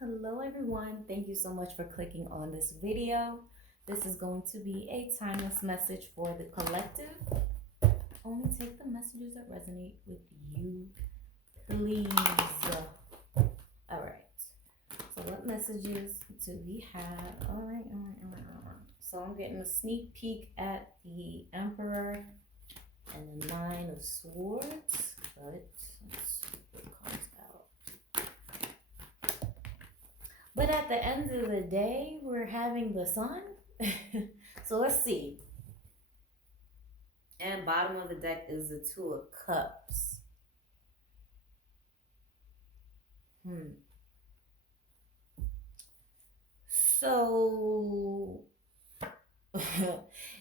Hello everyone, thank you so much for clicking on this video. This is going to be a timeless message for the collective. Only take the messages that resonate with you, please. All right, so what messages do we have? All right. So I'm getting a sneak peek at the Emperor and the Nine of Swords, but let's see what comes out. But at the end of the day, we're having the Sun. So let's see. And bottom of the deck is the Two of Cups. So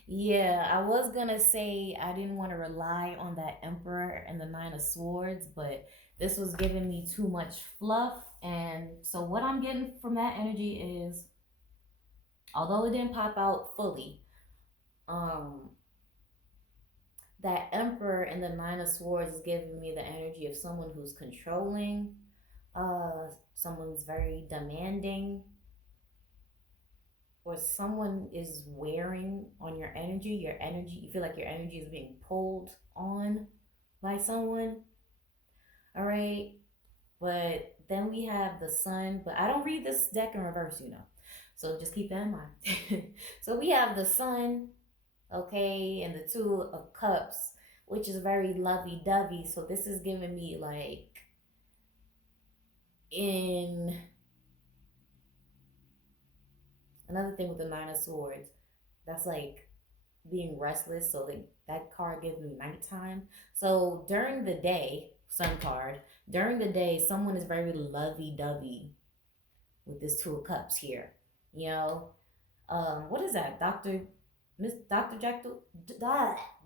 yeah, I was gonna say I didn't want to rely on that Emperor and the Nine of Swords, but this was giving me too much fluff. And so what I'm getting from that energy is, although it didn't pop out fully, that Emperor and the Nine of Swords is giving me the energy of someone who's controlling, someone's very demanding, or someone is wearing on your energy. You feel like your energy is being pulled on by someone. All right. But then we have the Sun, but I don't read this deck in reverse, So just keep that in mind. So we have the Sun, okay, and the Two of Cups, which is very lovey dovey. So this is giving me like in another thing with the Nine of Swords, that's like being restless. So like that card gives me nighttime. So during the day, Sun card, during the day, someone is very lovey dovey with this Two of Cups here. What is that? Dr. Jekyll,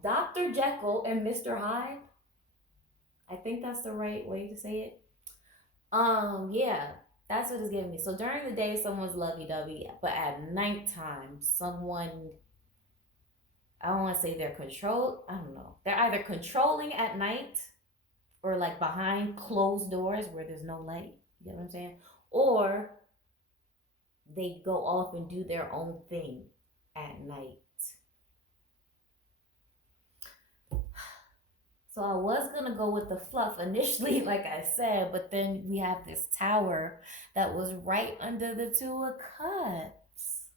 Dr. Jekyll and Mr. Hyde. I think that's the right way to say it. Yeah, that's what it's giving me. So during the day, someone's lovey dovey, but at nighttime, I don't want to say they're controlled. I don't know. They're either controlling at night or like behind closed doors where there's no light. You get what I'm saying? Or they go off and do their own thing at night. So I was gonna go with the fluff initially, like I said, but then we have this tower that was right under the Two of Cups.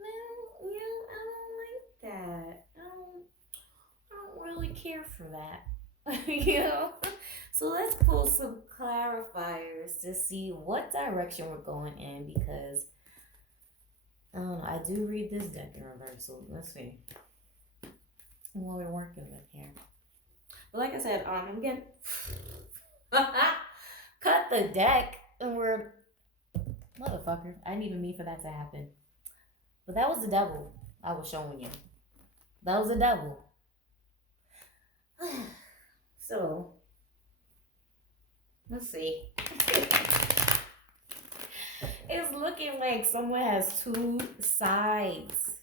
No, I don't like that. I don't really care for that. So let's pull some clarifiers to see what direction we're going in, because I don't know. I do read this deck in reverse, so let's see what we're working with here. But like I said, I'm getting cut the deck, and we're motherfucker. I didn't even mean for that to happen. But that was the devil I was showing you. That was the devil. So let's see. It's looking like someone has two sides.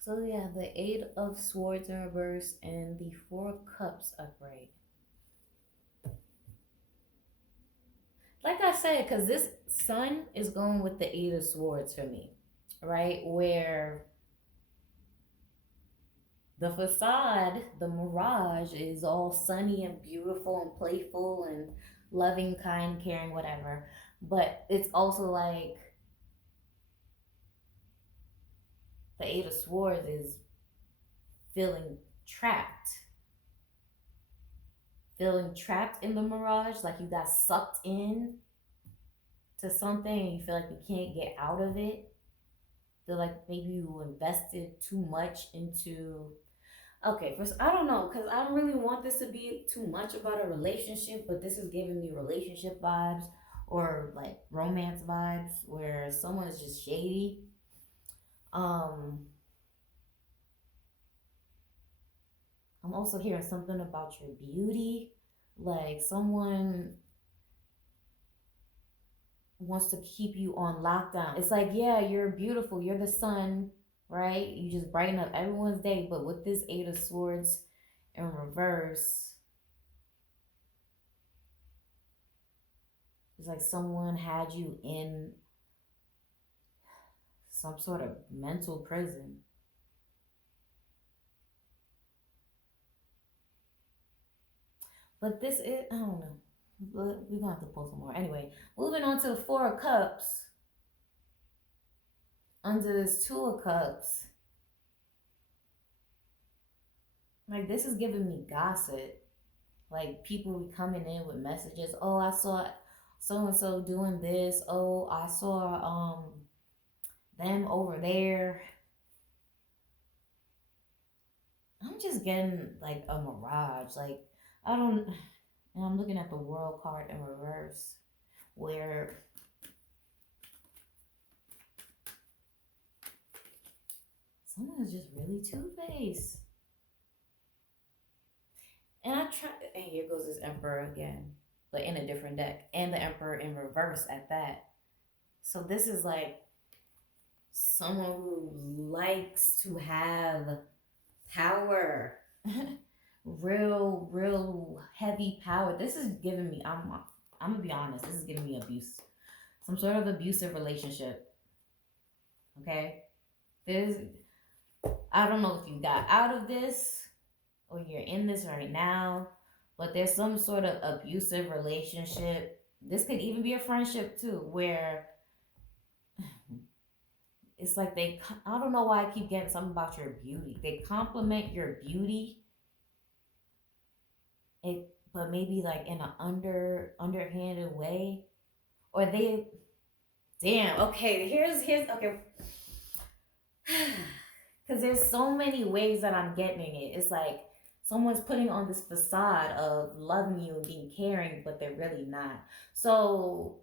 So yeah, the Eight of Swords in reverse and the Four of Cups upright. Like I said, because this Sun is going with the Eight of Swords for me, right? Where the facade, the mirage, is all sunny and beautiful and playful and loving, kind, caring, whatever. But it's also like the Eight of Swords is feeling trapped. Feeling trapped in the mirage, like you got sucked in to something and you feel like you can't get out of it. Feel like maybe you invested too much into. Okay, first, I don't know, because I don't really want this to be too much about a relationship, but this is giving me relationship vibes or like romance vibes where someone is just shady. I'm also hearing something about your beauty, like someone wants to keep you on lockdown. It's like, yeah, you're beautiful, you're the sun, right? You just brighten up everyone's day. But with this Eight of Swords in reverse, it's like someone had you in some sort of mental prison. But this is, I don't know. We're going to have to pull some more. Anyway, moving on to the Four of Cups. Under this Two of Cups, like this is giving me gossip. Like people coming in with messages. Oh, I saw so and so doing this. Oh, I saw them over there. I'm just getting like a mirage. Like I don't. And I'm looking at the World card in reverse, where someone is just really two-faced. And I try, and here goes this Emperor again, but in a different deck, and the Emperor in reverse at that. So this is like someone who likes to have power, real heavy power. This is giving me. I'm gonna be honest. This is giving me abuse, some sort of abusive relationship. Okay, there's. I don't know if you got out of this or you're in this right now, but there's some sort of abusive relationship. This could even be a friendship too, where it's like I don't know why I keep getting something about your beauty. They compliment your beauty, but maybe like in an underhanded way, or they, damn. Okay, here's okay, because there's so many ways that I'm getting it. It's like someone's putting on this facade of loving you and being caring, but they're really not. So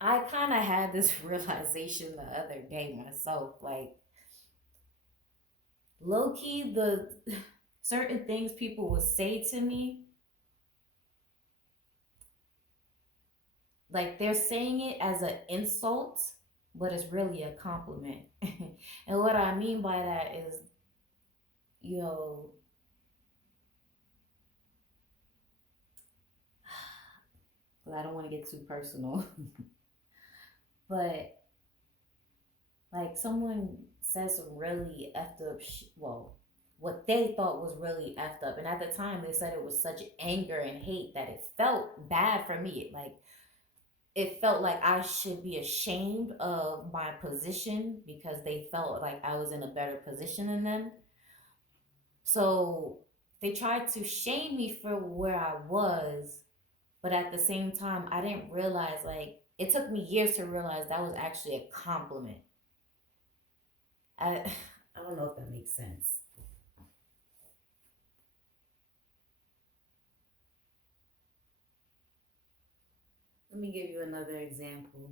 I kind of had this realization the other day myself. Like, low key, the certain things people would say to me, like they're saying it as an insult, but it's really a compliment. And what I mean by that is, you know, I don't want to get too personal, but like someone says some really effed up, well, what they thought was really effed up, and at the time they said it was such anger and hate that it felt bad for me. Like it felt like I should be ashamed of my position because they felt like I was in a better position than them. So they tried to shame me for where I was, but at the same time, I didn't realize, like, it took me years to realize that was actually a compliment. I, I don't know if that makes sense. Let me give you another example.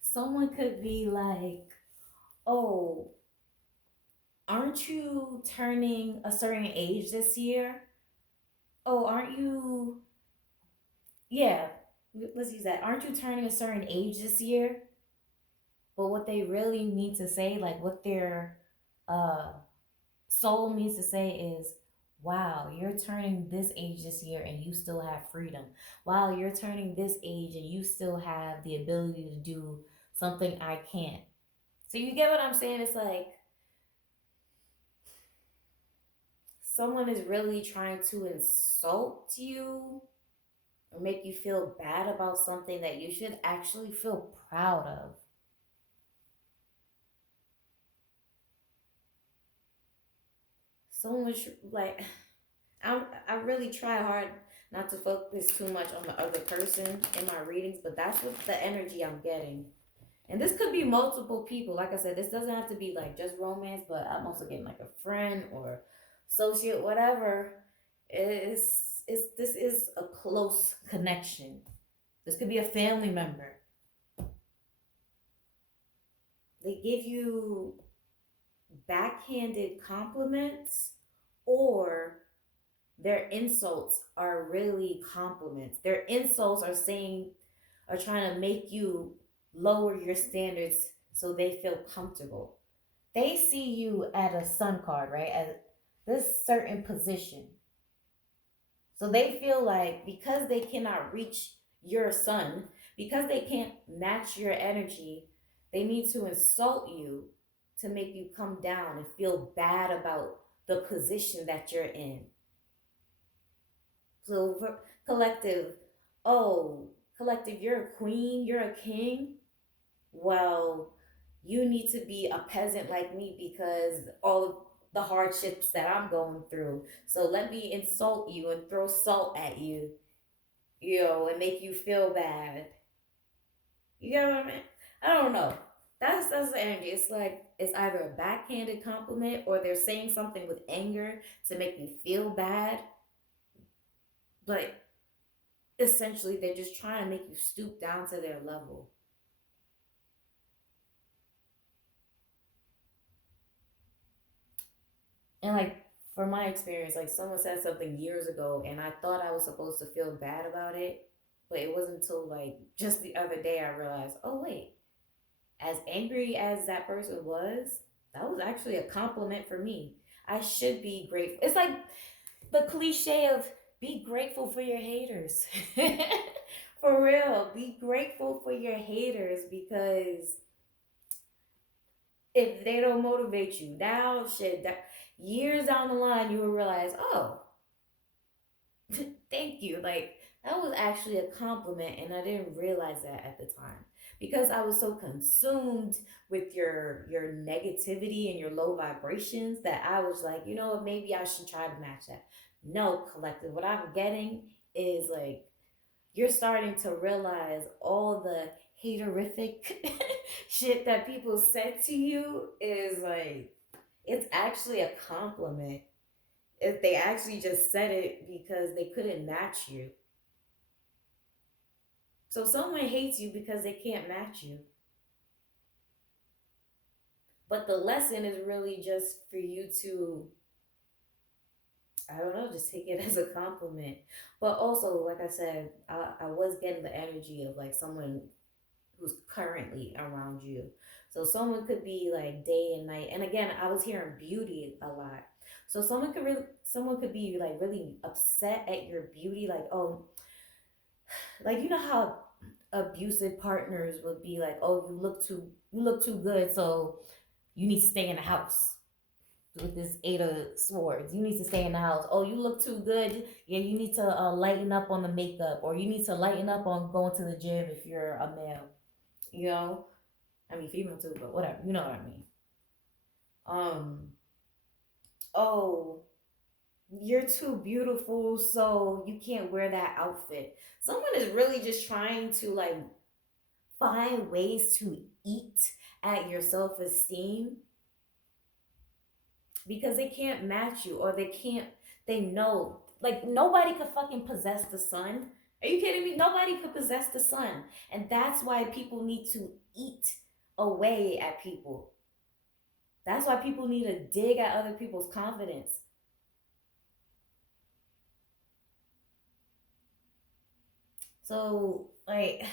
Someone could be like, oh, aren't you turning a certain age this year? Oh, aren't you? Yeah, let's use that. Aren't you turning a certain age this year? But what they really need to say, like what their uh, soul needs to say is, wow, you're turning this age this year and you still have freedom. Wow, you're turning this age and you still have the ability to do something I can't. So you get what I'm saying? It's like someone is really trying to insult you or make you feel bad about something that you should actually feel proud of. Someone should, like, I really try hard not to focus too much on the other person in my readings, but that's what the energy I'm getting. And this could be multiple people. Like I said, this doesn't have to be like just romance, but I'm also getting like a friend or associate, whatever. This is a close connection. This could be a family member. They give you backhanded compliments, or their insults are really compliments. Their insults are trying to make you lower your standards so they feel comfortable. They see you at a sun card, right? At this certain position. So they feel like because they cannot reach your sun, because they can't match your energy, they need to insult you to make you come down and feel bad about the position that you're in. So, collective, oh, collective, you're a queen, you're a king. Well, you need to be a peasant like me because all of the hardships that I'm going through. So let me insult you and throw salt at you, and make you feel bad. You get what I mean? I don't know. That's the energy. It's like it's either a backhanded compliment or they're saying something with anger to make me feel bad. But essentially they're just trying to make you stoop down to their level. And like for my experience, like someone said something years ago and I thought I was supposed to feel bad about it, but it wasn't until like just the other day I realized, oh wait, as angry as that person was, that was actually a compliment for me. I should be grateful. It's like the cliche of be grateful for your haters. For real, be grateful for your haters because if they don't motivate you now, shit, that years down the line, you will realize, oh, thank you. Like that was actually a compliment, and I didn't realize that at the time because I was so consumed with your negativity and your low vibrations that I was like, you know what, maybe I should try to match that. No, collective. What I'm getting is like you're starting to realize all the haterific shit that people said to you is like it's actually a compliment if they actually just said it because they couldn't match you. So someone hates you because they can't match you. But the lesson is really just for you to, I don't know, just take it as a compliment. But also, like I said, I was getting the energy of like someone who's currently around you. So someone could be like day and night. And again, I was hearing beauty a lot. So someone could be like really upset at your beauty, like, oh, like you know how abusive partners would be like, oh, you look too good, so you need to stay in the house with this eight of swords. You need to stay in the house. Oh, you look too good. Yeah, you need to lighten up on the makeup, or you need to lighten up on going to the gym if you're a male. You know, I mean female too, but whatever. You know what I mean. Um. Oh, you're too beautiful, so you can't wear that outfit. Someone is really just trying to like find ways to eat at your self esteem because they can't match you or they know like nobody could fucking possess the sun. Are you kidding me? Nobody could possess the sun. And that's why people need to eat away at people. That's why people need to dig at other people's confidence. So like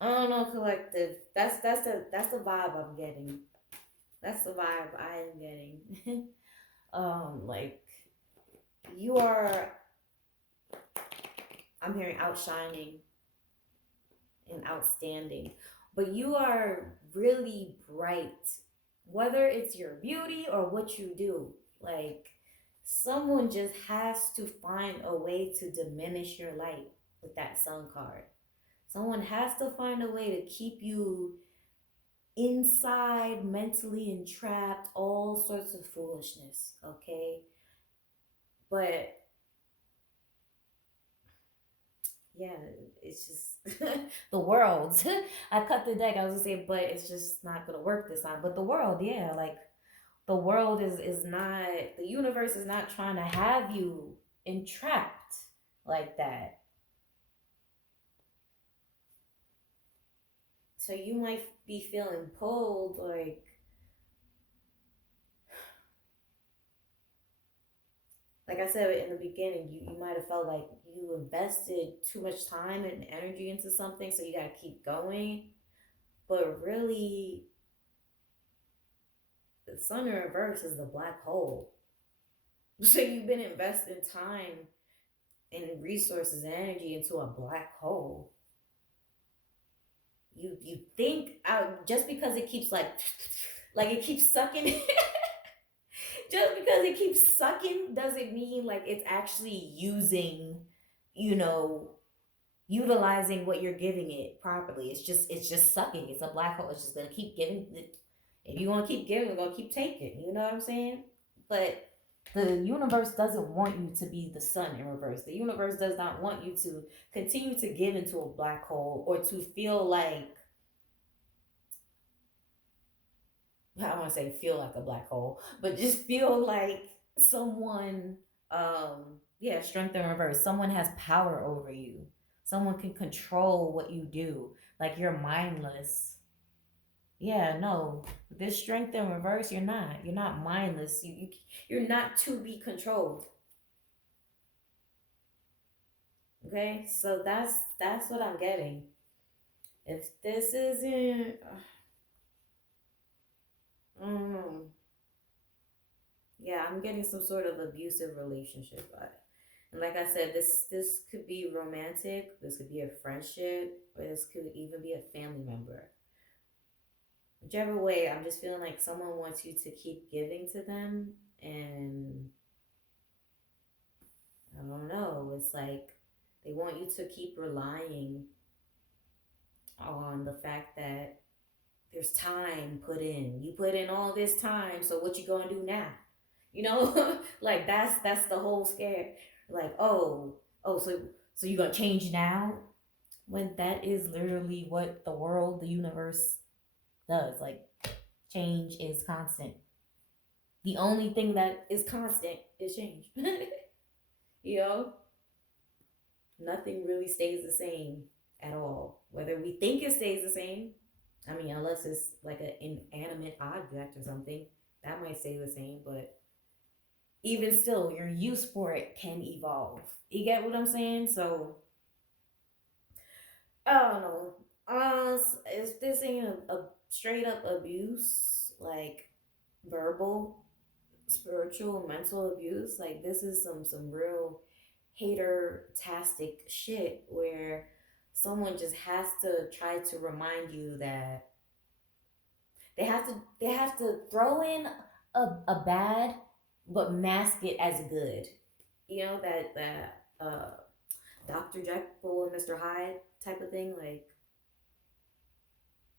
I don't know, collective. That's the vibe I'm getting. That's the vibe I am getting. Like you are I'm hearing outshining and outstanding. But you are really bright. Whether it's your beauty or what you do. Like someone just has to find a way to diminish your light with that sun card. Someone has to find a way to keep you inside, mentally entrapped, all sorts of foolishness, okay? But yeah, it's just the world. I cut the deck. I was gonna say, but it's just not gonna work this time. But the world, yeah, like the world is not. The universe is not trying to have you entrapped like that. So you might be feeling pulled, like I said in the beginning, you might have felt like you invested too much time and energy into something, so you gotta keep going. But really, the sun in reverse is the black hole. So you've been investing time and resources and energy into a black hole. You think out just because it keeps like it keeps sucking just because it keeps sucking doesn't mean like it's actually using, you know, utilizing what you're giving it properly. It's just sucking. It's a black hole. It's just gonna keep giving. If you want to keep giving, it's gonna keep taking. You know what I'm saying? But the universe doesn't want you to be the sun in reverse. The universe does not want you to continue to give into a black hole or to feel like, I don't want to say feel like a black hole, but just feel like someone, yeah, strength in reverse. Someone has power over you. Someone can control what you do. Like you're mindless. Yeah, no. This strength in reverse, you're not. You're not mindless. You're not to be controlled. Okay, so that's what I'm getting. If this isn't, mm, yeah, I'm getting some sort of abusive relationship. And like I said, this could be romantic. This could be a friendship, or this could even be a family member. Whichever way, I'm just feeling like someone wants you to keep giving to them, and I don't know. It's like they want you to keep relying on the fact that there's time put in. You put in all this time, so what you gonna do now? You know, like that's the whole scare. Like, so you gonna change now? When that is literally what the world, the universe does. Like, change is constant. The only thing that is constant is change. You know, nothing really stays the same at all. Whether we think it stays the same, I mean, unless it's like an inanimate object or something, that might stay the same. But even still, your use for it can evolve. You get what I'm saying? So I don't know. If this ain't a straight up abuse, like verbal, spiritual, mental abuse, like this is some real hater tastic shit where someone just has to try to remind you that they have to throw in a bad but mask it as good. You know that Dr. Jekyll and Mr. Hyde type of thing. Like,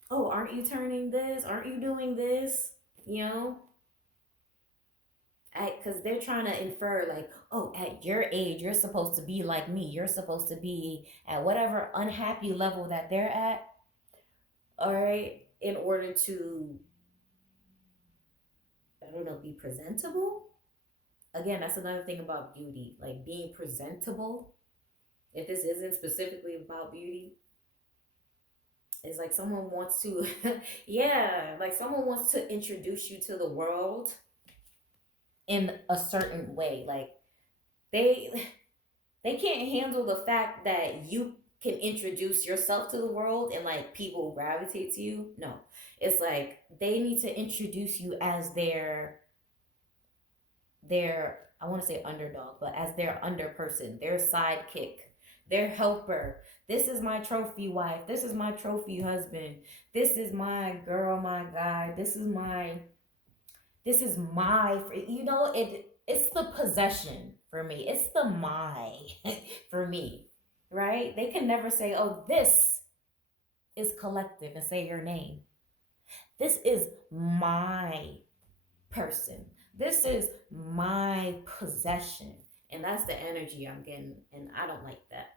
oh, aren't you turning this? Aren't you doing this? You know, because they're trying to infer like, oh, at your age you're supposed to be like me. You're supposed to be at whatever unhappy level that they're at. All right, in order to, I don't know, be presentable. Again, that's another thing about beauty, like being presentable. If this isn't specifically about beauty, it's like someone wants to, yeah, like someone wants to introduce you to the world in a certain way. Like they they can't handle the fact that you can introduce yourself to the world and like people gravitate to you. No, it's like they need to introduce you as their, I want to say underdog, but as their under person, their sidekick, their helper. This is my trophy wife. This is my trophy husband. This is my girl, my guy. This is my, you know, it's the possession for me. It's the my for me, right? They can never say, "Oh, this is collective," and say your name. This is my person. This is my possession. And that's the energy I'm getting, and I don't like that.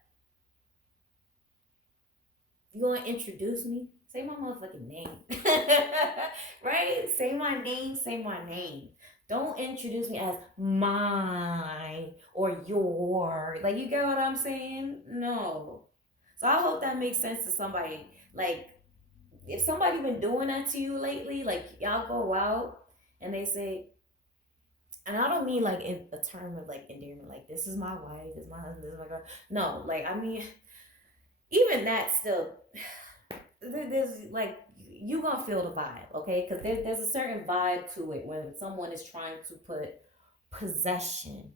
You want to introduce me? Say my motherfucking name. Right? Say my name, say my name. Don't introduce me as my or your. Like, you get what I'm saying? No. So I hope that makes sense to somebody. Like, if somebody been doing that to you lately, like y'all go out and they say, and I don't mean like in a term of like endearment, like this is my wife, this is my husband, this is my girl. No, like I mean, even that still, there's like, you gonna feel the vibe, okay? Because there's a certain vibe to it when someone is trying to put possession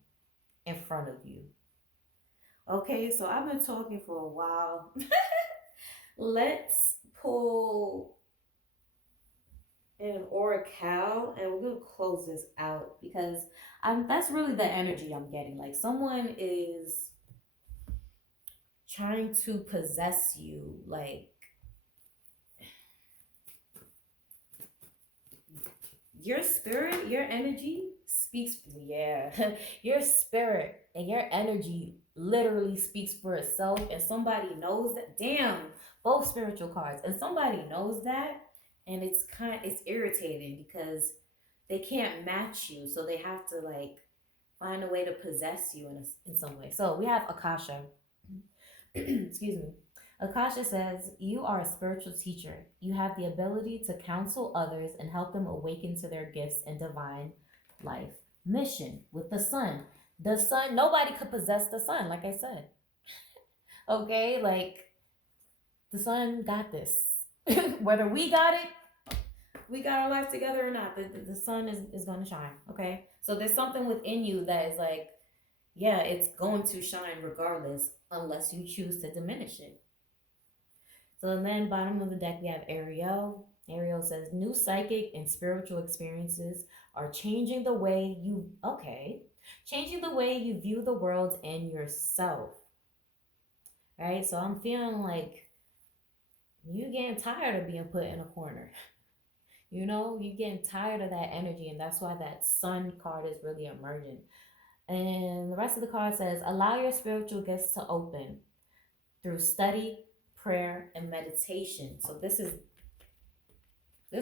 in front of you. Okay, so I've been talking for a while. Let's pull an oracle and we're gonna close this out because that's really the energy I'm getting. Like someone is trying to possess you, like your spirit, your energy speaks. Yeah, your spirit and your energy literally speaks for itself, and somebody knows that. Damn, both spiritual cards, and somebody knows that, and it's irritating because they can't match you, so they have to like find a way to possess you in some way. So we have Akasha. Excuse me. Akasha says, you are a spiritual teacher. You have the ability to counsel others and help them awaken to their gifts and divine life mission with the sun. The sun, nobody could possess the sun, like I said. Okay, like the sun got this. Whether we got it, we got our life together or not, the sun is going to shine. Okay, so there's something within you that is like, yeah, it's going to shine regardless, unless you choose to diminish it. So then bottom of the deck we have Ariel. Ariel says new psychic and spiritual experiences are changing the way you changing the way you view the world and yourself. Right? So I'm feeling like you getting tired of being put in a corner. You know, you getting tired of that energy, and that's why that sun card is really emerging. And the rest of the card says allow your spiritual gifts to open through study, prayer, and meditation. So this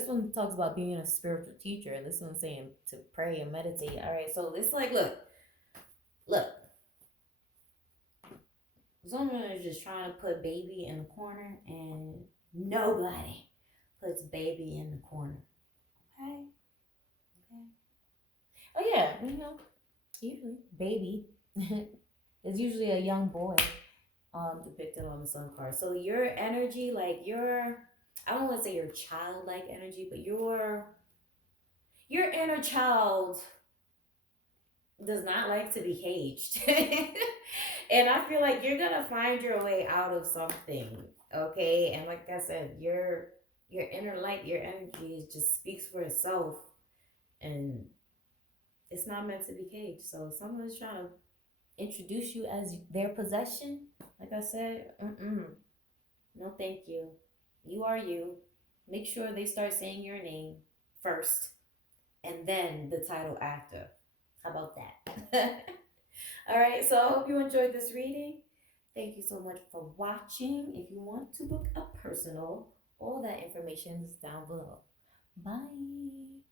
one talks about being a spiritual teacher, and this one's saying to pray and meditate. All right, so it's like, look. Someone is just trying to put baby in the corner, and nobody puts baby in the corner. Okay. Oh yeah, usually baby is usually a young boy depicted on the sun card. So your energy, like I don't want to say your childlike energy, but your inner child does not like to be caged. And I feel like you're gonna find your way out of something. Okay. And like I said, your inner light, your energy just speaks for itself, and it's not meant to be caged. So if someone's trying to introduce you as their possession, like I said, no thank you. You are you. Make sure they start saying your name first and then the title after. How about that? All right, so I hope you enjoyed this reading. Thank you so much for watching. If you want to book a personal, all that information is down below. Bye.